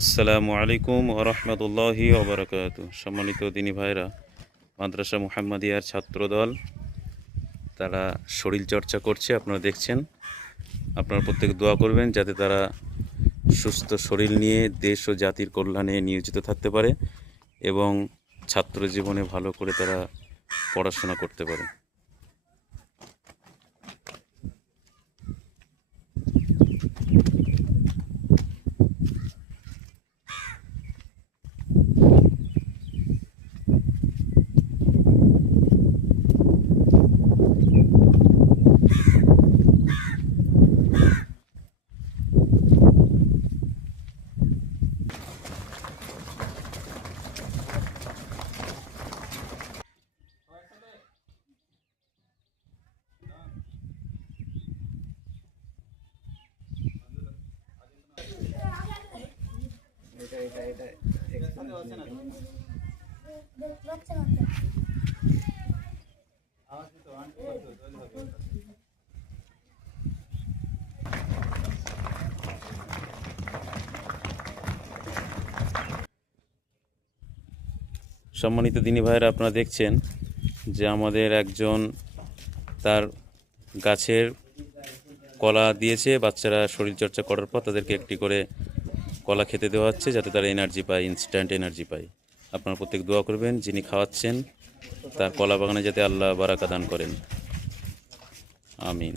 আসসালামু আলাইকুম ওয়া রাহমাতুল্লাহি ওয়া বারাকাতুহু। সম্মানিত দিনী ভাইরা, মাদ্রাসা মুহাম্মাদিয়ার ছাত্রদল তারা শরীরচর্চা করছে, আপনারা দেখছেন। আপনারা প্রত্যেকে দোয়া করবেন যাতে তারা সুস্থ শরীর নিয়ে দেশ ও জাতির কল্যাণে নিয়োজিত থাকতে পারে এবং ছাত্র জীবনে ভালো করে তারা পড়াশোনা করতে পারে। সম্মানিত দিনী ভাইরা, আপনারা দেখছেন যে আমাদের একজন তার গাছের কলা দিয়েছে। বাচ্চারা শরীরচর্চা করার পর তাদেরকে একটি করে কলা খেতে দেওয়া হচ্ছে যাতে তারা এনার্জি পায়, ইনস্ট্যান্ট এনার্জি পায়। আপনারা প্রত্যেক দোয়া করবেন যিনি খাওয়াচ্ছেন তার কলা বাগানে যাতে আল্লাহ বারাকা দান করেন। আমিন।